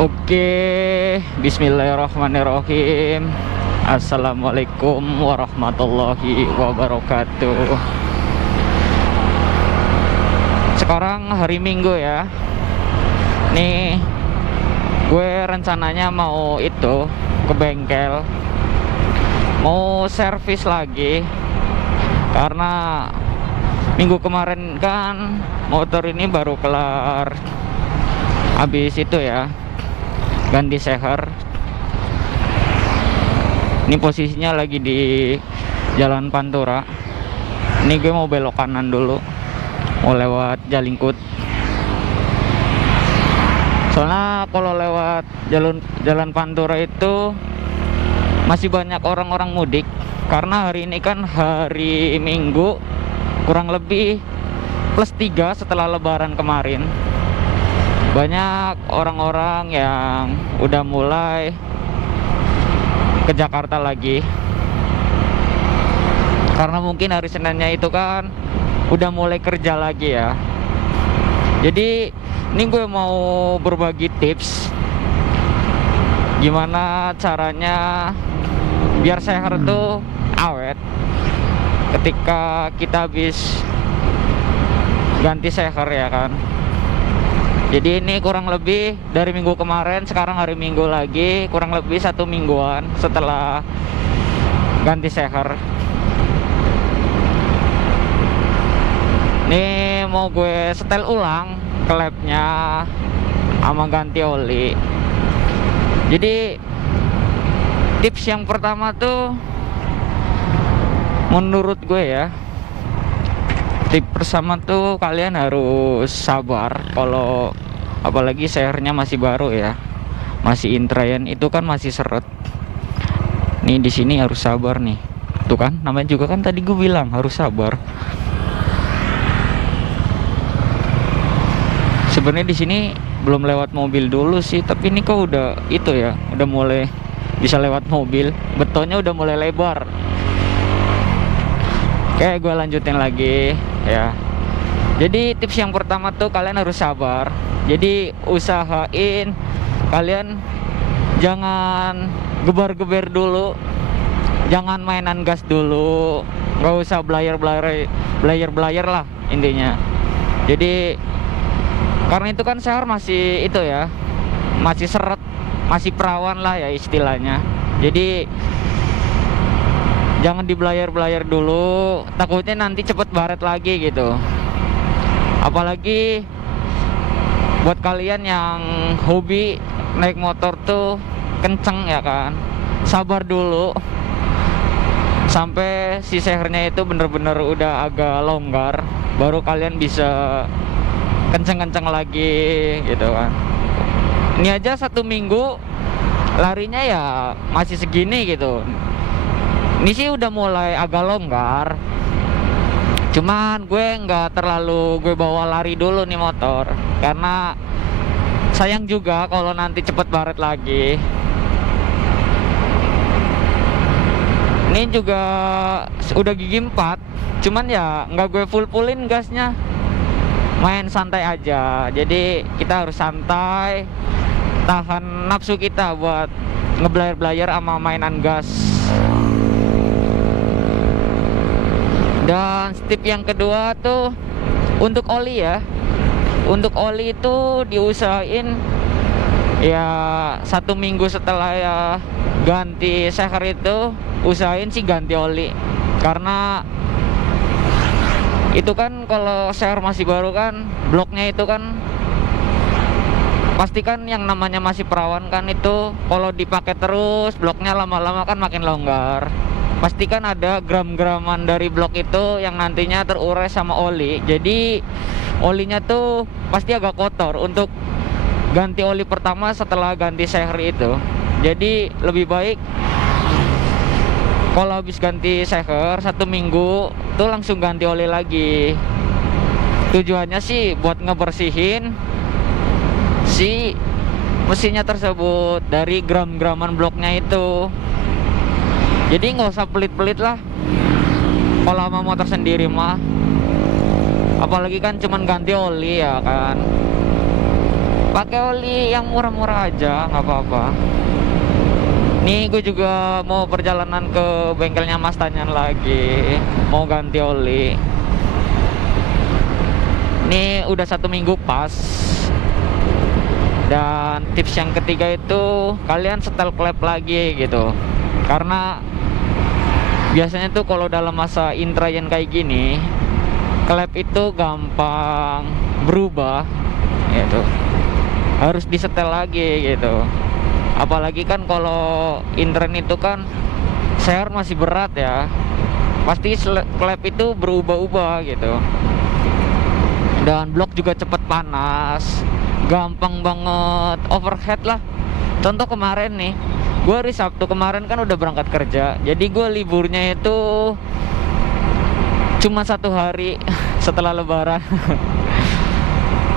Oke, bismillahirrahmanirrahim. Assalamualaikum warahmatullahi wabarakatuh. Sekarang hari Minggu ya. Nih, gue rencananya mau ke bengkel, mau servis lagi. Karena minggu kemarin kan motor ini baru kelar habis ganti seher. Ini posisinya lagi di Jalan Pantura. Ini gue mau belok kanan dulu, mau lewat Jalingkut. Soalnya kalau lewat Jalan Pantura itu masih banyak orang-orang mudik. Karena hari ini kan hari Minggu, kurang lebih +3 setelah Lebaran kemarin. Banyak orang-orang yang udah mulai ke Jakarta lagi. Karena mungkin hari Seninnya itu kan udah mulai kerja lagi ya. Jadi ini gue mau berbagi tips gimana caranya biar seher tuh awet ketika kita habis ganti seher ya kan. Jadi ini kurang lebih dari minggu kemarin, sekarang hari Minggu lagi, kurang lebih 1 mingguan setelah ganti seher. Ini mau gue setel ulang klepnya sama ganti oli. Jadi tips yang pertama tuh menurut gue ya, tips pertama tuh kalian harus sabar. Kalau apalagi sehernya masih baru ya, masih intrayan, itu kan masih seret. Nih di sini harus sabar nih. Tuh kan namanya juga kan tadi gue bilang harus sabar. Sebenarnya di sini belum lewat mobil dulu sih, tapi ini kok udah udah mulai bisa lewat mobil. Betonnya udah mulai lebar. Oke, gue lanjutin lagi ya. Jadi tips yang pertama tuh kalian harus sabar. Jadi usahain kalian jangan gebar-geber dulu, jangan mainan gas dulu, nggak usah belayer lah intinya. Jadi karena itu kan seher masih masih seret, masih perawan lah ya istilahnya. Jadi jangan dibelayer dulu, takutnya nanti cepet baret lagi gitu. Apalagi buat kalian yang hobi naik motor tuh kenceng ya kan, sabar dulu sampai si sehernya itu bener-bener udah agak longgar, baru kalian bisa kenceng-kenceng lagi gitu kan. Ini aja 1 minggu larinya ya masih segini gitu. Ini sih udah mulai agak longgar. Cuman gue nggak terlalu gue bawa lari dulu nih motor, karena sayang juga kalau nanti cepet baret lagi. Ini juga udah gigi 4, cuman ya nggak gue fullin gasnya, main santai aja. Jadi kita harus santai, tahan nafsu kita buat ngeblayer sama mainan gas. Dan tip yang kedua tuh untuk oli ya. Untuk oli itu diusahain ya 1 minggu setelah ya ganti seher itu, usahain sih ganti oli. Karena itu kan kalau seher masih baru kan, bloknya itu kan pastikan yang namanya masih perawan kan, itu kalau dipakai terus bloknya lama-lama kan makin longgar. Pastikan ada gram-graman dari blok itu yang nantinya terurai sama oli. Jadi olinya tuh pasti agak kotor untuk ganti oli pertama setelah ganti seher itu. Jadi lebih baik kalau habis ganti seher 1 minggu tuh langsung ganti oli lagi. Tujuannya sih buat ngebersihin si mesinnya tersebut dari gram-graman bloknya itu. Jadi nggak usah pelit-pelit lah kalau sama motor sendiri mah. Apalagi kan cuman ganti oli ya kan. pakai oli yang murah-murah aja, nggak apa-apa. Nih gue juga mau perjalanan ke bengkelnya Mas Tanyan lagi, mau ganti oli. Ini udah 1 minggu pas. Dan tips yang ketiga itu kalian setel klep lagi gitu. Karena biasanya tuh kalau dalam masa intrayan kayak gini, klep itu gampang berubah gitu. Harus disetel lagi gitu. Apalagi kan kalau intern itu kan share masih berat ya. Pasti klep itu berubah-ubah gitu. Dan blok juga cepet panas, gampang banget overheat lah. Contoh kemarin nih, gue hari Sabtu kemarin kan udah berangkat kerja. Jadi gue liburnya itu cuma 1 hari setelah lebaran.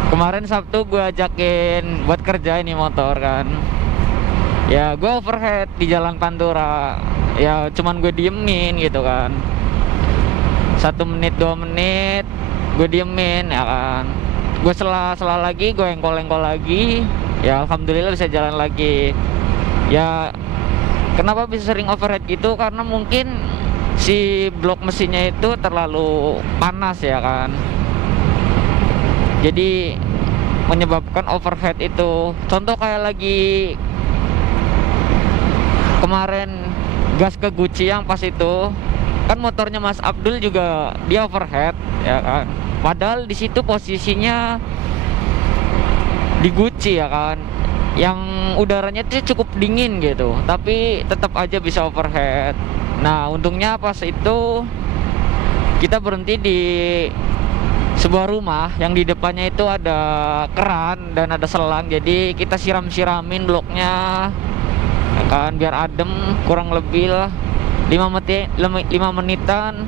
Kemarin Sabtu gue ajakin buat kerja ini motor kan. Ya gue overhead di Jalan Pantura. Ya cuman gue diemin gitu kan. 1 menit 2 menit gue diemin ya kan. Gue sela lagi, gue engkol lagi. Ya alhamdulillah bisa jalan lagi. Ya kenapa bisa sering overhead gitu? Karena mungkin si blok mesinnya itu terlalu panas ya kan. Jadi menyebabkan overhead itu. Contoh kayak lagi kemarin gas ke Gucci yang pas itu kan motornya Mas Abdul juga dia overhead ya kan. Padahal di situ posisinya di Gucci ya kan, yang udaranya tuh cukup dingin gitu, tapi tetap aja bisa overhead. Nah untungnya pas itu kita berhenti di sebuah rumah yang di depannya itu ada keran dan ada selang, jadi kita siram-siramin bloknya ya kan, biar adem kurang lebih lah 5 menitan.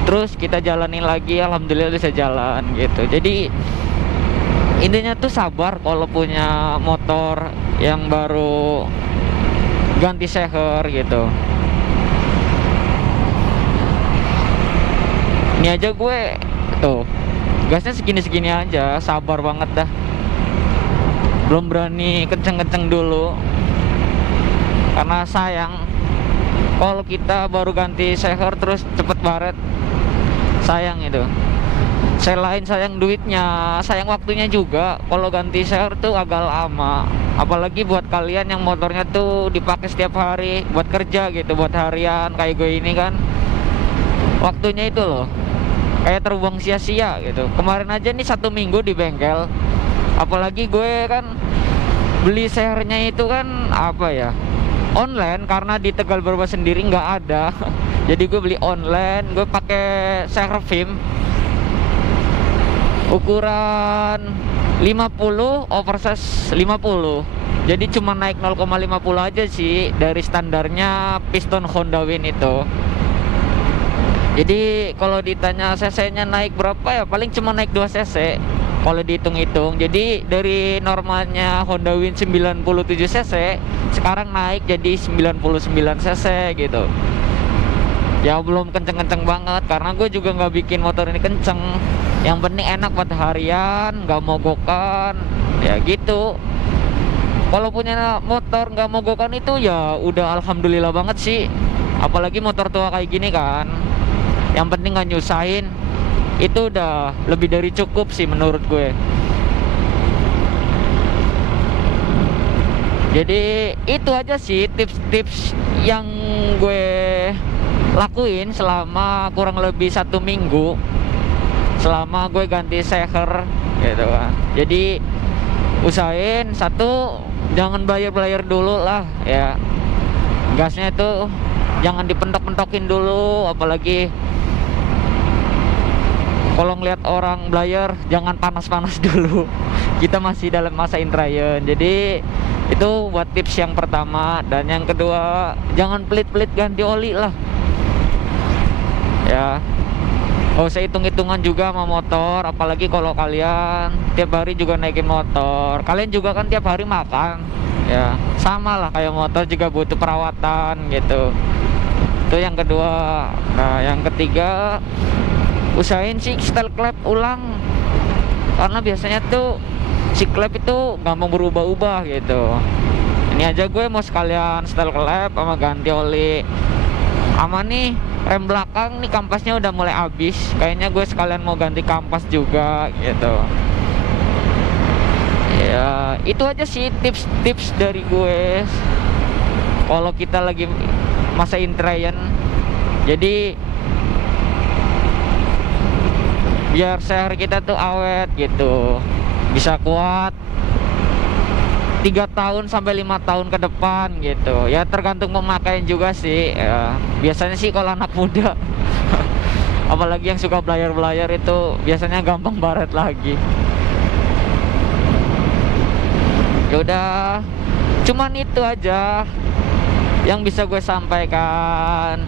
Terus kita jalanin lagi, alhamdulillah bisa jalan gitu. Jadi intinya tuh sabar kalau punya motor yang baru ganti seher gitu. Ini aja gue tuh gasnya segini-segini aja, sabar banget dah. Belum berani kenceng-kenceng dulu karena sayang kalau kita baru ganti seher terus cepet baret, sayang itu. Selain sayang duitnya, sayang waktunya juga. Kalau ganti seher tuh agak lama. Apalagi buat kalian yang motornya tuh dipakai setiap hari buat kerja gitu, buat harian kayak gue ini kan. Waktunya itu loh kayak terbuang sia-sia gitu. Kemarin aja nih 1 minggu di bengkel. Apalagi gue kan beli sehernya itu kan apa ya, online, karena di Tegal Berba sendiri nggak ada. Jadi gue beli online, gue pakai seher film ukuran 50 oversize 50. Jadi cuma naik 0,50 aja sih dari standarnya piston Honda Win itu. Jadi kalau ditanya cc-nya naik berapa ya paling cuma naik 2 cc kalau dihitung-hitung. Jadi dari normalnya Honda Win 97 cc sekarang naik jadi 99 cc gitu. Ya belum kenceng-kenceng banget karena gue juga nggak bikin motor ini kenceng. Yang penting enak buat harian, nggak mogokan ya gitu. Kalau punya motor nggak mogokan itu ya udah alhamdulillah banget sih. Apalagi motor tua kayak gini kan, yang penting nggak nyusahin, itu udah lebih dari cukup sih menurut gue. Jadi itu aja sih tips-tips yang gue lakuin selama kurang lebih 1 minggu selama gue ganti seher gitu kan. Jadi usahain satu, jangan bayar dulu lah ya. Gasnya itu jangan dipentok-pentokin dulu, apalagi kalau ngeliat orang bayar jangan panas-panas dulu. Kita masih dalam masa intrayan. Jadi itu buat tips yang pertama. Dan yang kedua, jangan pelit-pelit ganti oli lah ya. Gak usah hitung-hitungan juga sama motor. Apalagi kalau kalian tiap hari juga naikin motor. Kalian juga kan tiap hari makan ya, sama lah kayak motor juga butuh perawatan gitu. Itu yang kedua. Nah yang ketiga, usahain sih setel klep ulang, karena biasanya tuh si klep itu gampang berubah-ubah gitu. Ini aja gue mau sekalian setel klep sama ganti oli. Sama nih rem belakang nih kampasnya udah mulai habis. Kayaknya gue sekalian mau ganti kampas juga gitu. Ya, itu aja sih tips-tips dari gue. Kalau kita lagi masa intrayan, jadi biar seher kita tuh awet gitu, bisa kuat 3 tahun sampai 5 tahun ke depan gitu. Ya tergantung pemakaian juga sih ya. Biasanya sih kalau anak muda apalagi yang suka belayar-belayar itu biasanya gampang baret lagi. Ya udah, cuman itu aja yang bisa gue sampaikan.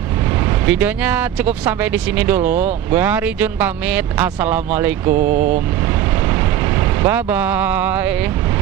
Videonya cukup sampai di sini dulu. Gue Harijun pamit. Assalamualaikum. Bye bye.